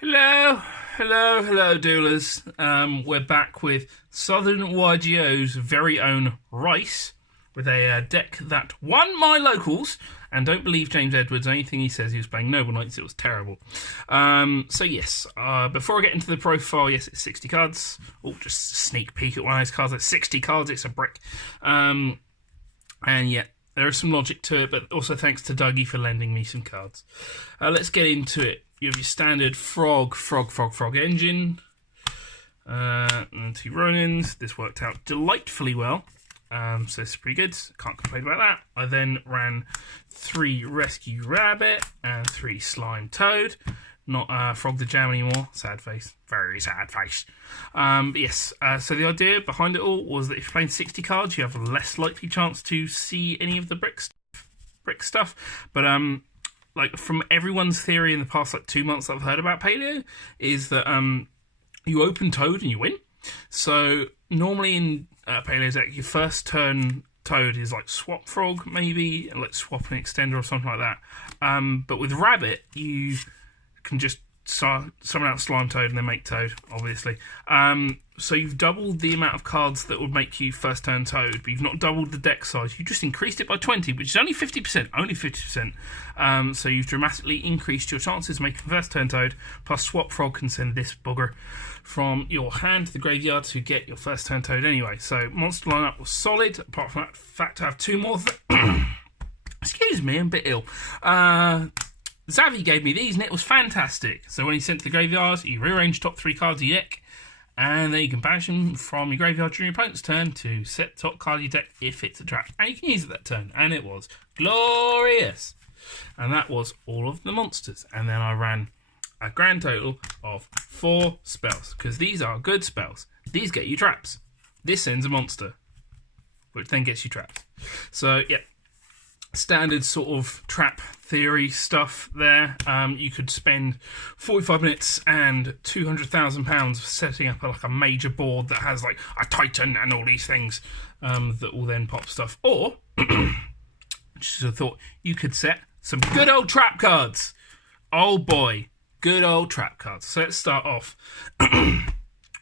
Hello, doolers. We're back with Southern YGO's very own Rice, with a deck that won my locals, and don't believe James Edwards. Anything he says, he was playing Noble Knights, it was terrible. So yes, before I get into the profile, yes, it's 60 cards. Oh, just a sneak peek at one of those cards. It's 60 cards, it's a brick. And yeah, there is some logic to it, but also thanks to Dougie for lending me some cards. Let's get into it. You have your standard frog engine. And 2 Ronins. This worked out delightfully well. So it's pretty good. Can't complain about that. I then ran 3 Rescue Rabbit and 3 Slime Toad. Not Frog the Jam anymore. Sad face. Very sad face. But yes, so the idea behind it all was that if you're playing 60 cards, you have a less likely chance to see any of the brick stuff. But like from everyone's theory in the past 2 months that I've heard about Paleo, is that you open Toad and you win. So normally in Paleozoic, your first turn Toad is like swap Frog, maybe, like swap an extender or something like that. But with Rabbit, you can just summon out Slime Toad and then make Toad, obviously. So you've doubled the amount of cards that would make you first turn Toad, but you've not doubled the deck size. You just increased it by 20, which is only 50%. Only 50%. So you've dramatically increased your chances of making first turn Toad, plus Swap Frog can send this bugger from your hand to the graveyard to get your first turn Toad anyway. So monster lineup was solid, apart from that fact I have 2 more. Excuse me, I'm a bit ill. Zavi gave me these and it was fantastic. So when he sent to the graveyard, he rearranged top 3 cards of your deck, and then you can banish them from your graveyard during your opponent's turn to set top card of your deck if it's a trap. And you can use it that turn, and it was glorious. And that was all of the monsters. And then I ran a grand total of 4 spells, because these are good spells. These get you traps. This sends a monster, which then gets you traps. So, yeah. Standard sort of trap theory stuff there. You could spend 45 minutes and £200,000 setting up like a major board that has like a Titan and all these things that will then pop stuff. Or, just a thought, you could set some good old trap cards. Oh boy, good old trap cards. So let's start off.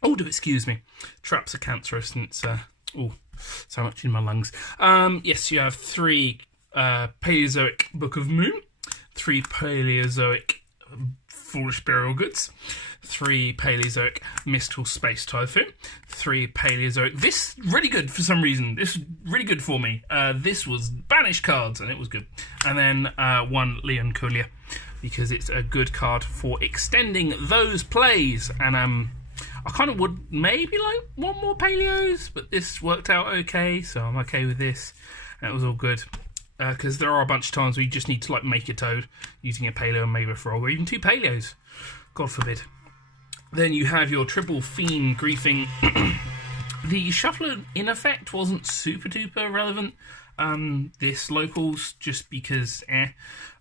Oh, do excuse me. Traps are cancerous and it's so much in my lungs. Yes, you have 3 Paleozoic Book of Moon, 3 Paleozoic Foolish Burial Goods, 3 Paleozoic Mystical Space Typhoon, 3 Paleozoic. This really good for some reason. This was really good for me. This was banish cards and it was good. And then 1 Leon Colia, because it's a good card for extending those plays. And I kind of would maybe like 1 more Paleos, but this worked out okay, so I'm okay with this. And it was all good. Because there are a bunch of times where you just need to like make a Toad using a Paleo and maybe a Frog, or even 2 Paleos. God forbid. Then you have your triple Fiend Griefing. The Shuffler in effect wasn't super duper relevant. This locals just because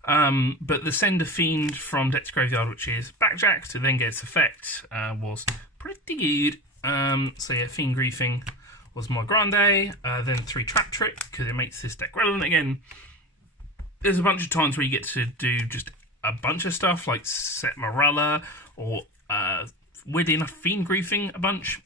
but the Send a Fiend from Deck to Graveyard, which is backjack to then get its effect, was pretty good. So yeah, Fiend Griefing was my grande, then 3 Trap Trick, because it makes this deck relevant again. There's a bunch of times where you get to do just a bunch of stuff, like set Morella, or weirdly enough, Fiend Griefing a bunch,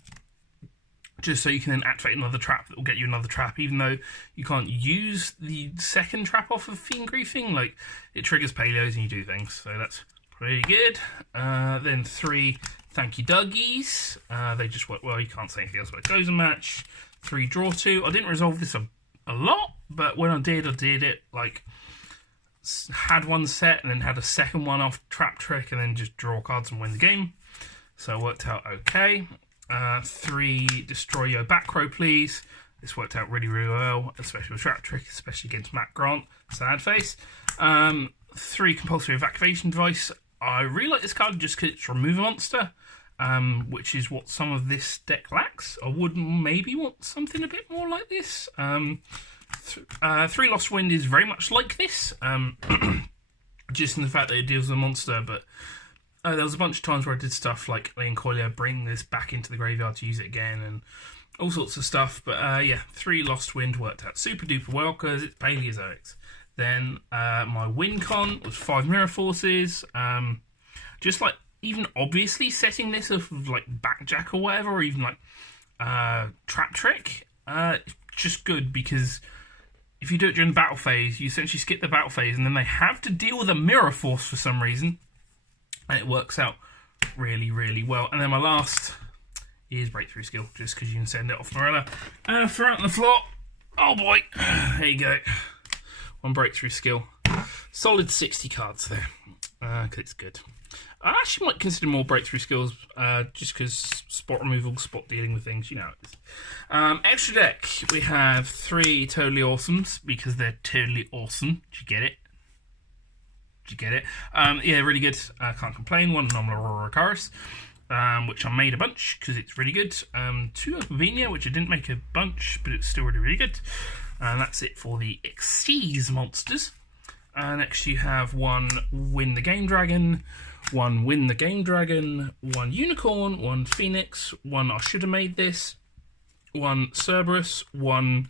just so you can then activate another trap that will get you another trap, even though you can't use the second trap off of Fiend Griefing. Like, it triggers Paleos and you do things, so that's pretty good. Then 3 Thank You Dougies. They just work well, you can't say anything else about Goes and Match. 3 Draw 2. I didn't resolve this a lot, but when I did it, like, had one set and then had a second one off Trap Trick and then just draw cards and win the game. So it worked out okay. 3 Destroy Your Back Row, Please. This worked out really, really well, especially with Trap Trick, especially against Matt Grant. Sad face. 3 Compulsory Evacuation Device. I really like this card just because it's remove a monster, which is what some of this deck lacks. I would maybe want something a bit more like this. 3 Lost Wind is very much like this, just in the fact that it deals with a monster, but there was a bunch of times where I did stuff like Leon Colia, bring this back into the graveyard to use it again, and all sorts of stuff. But yeah, 3 Lost Wind worked out super duper well because it's Paleozoics. Then my win con was 5 Mirror Forces. Just like even obviously setting this off of like backjack or whatever, or even like trap trick, just good, because if you do it during the battle phase, you essentially skip the battle phase, and then they have to deal with a mirror force for some reason, and it works out really, really well. And then my last is breakthrough skill, just because you can send it off Morella. Throw it on the floor. Oh boy, there you go. One breakthrough skill. Solid 60 cards there, because it's good. I actually might consider more breakthrough skills, just because spot removal, spot dealing with things, you know. Extra deck, we have 3 totally awesomes, because they're totally awesome. Did you get it? Did you get it? Yeah, really good. Can't complain. 1 normal Aurora Cars, which I made a bunch, because it's really good. 2 Opavenia, which I didn't make a bunch, but it's still really, really good. And that's it for the Xyz monsters. Next you have 1 Win the Game Dragon, 1 Win the Game Dragon, 1 Unicorn, 1 Phoenix, 1 I should have made this, 1 Cerberus, 1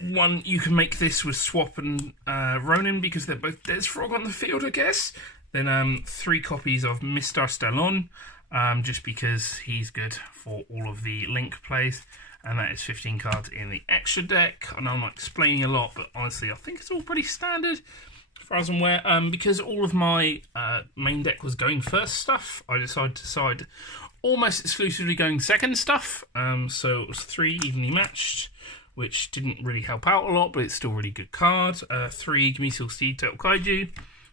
1 you can make this with Swap and Ronin, because they're both Des Frog on the field, I guess. Then 3 copies of Mr. Stallone, just because he's good for all of the Link plays. And that is 15 cards in the extra deck. I know I'm not explaining a lot, but honestly, I think it's all pretty standard as far as I'm aware. Because all of my main deck was going first stuff, I decided to side almost exclusively going second stuff. So it was 3 evenly matched, which didn't really help out a lot, but it's still a really good card. 3 Gmesil Seed Turtle Kaiju,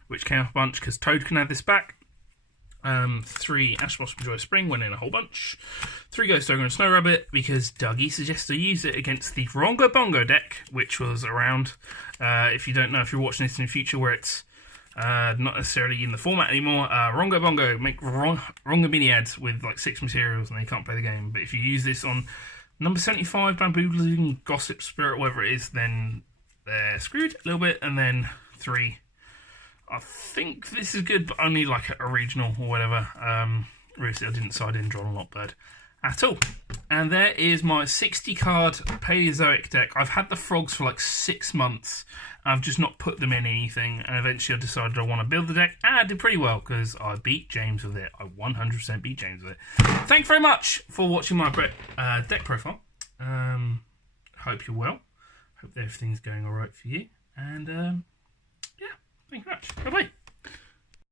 which came off a bunch because Toad can have this back. 3 Ash Blossom Joy Spring, went in a whole bunch. 3 Ghost Ogre and Snow Rabbit, because Dougie suggested I use it against the Rongo Bongo deck, which was around, if you don't know, if you're watching this in the future where it's not necessarily in the format anymore, Rongo Bongo make Rongominiads with like 6 materials and they can't play the game. But if you use this on number 75, Bamboozling, Gossip Spirit, whatever it is, then they're screwed a little bit. And then 3, I think this is good, but only like a regional or whatever. Really, I didn't side in Drawn a Lot Bird at all. And there is my 60 card Paleozoic deck. I've had the frogs for like 6 months. I've just not put them in anything, and eventually I decided I want to build the deck, and I did pretty well because I beat James with it. I 100% beat James with it. Thanks very much for watching my deck profile. Hope you're well. Hope everything's going alright for you. And yeah, thank you very much. Bye-bye.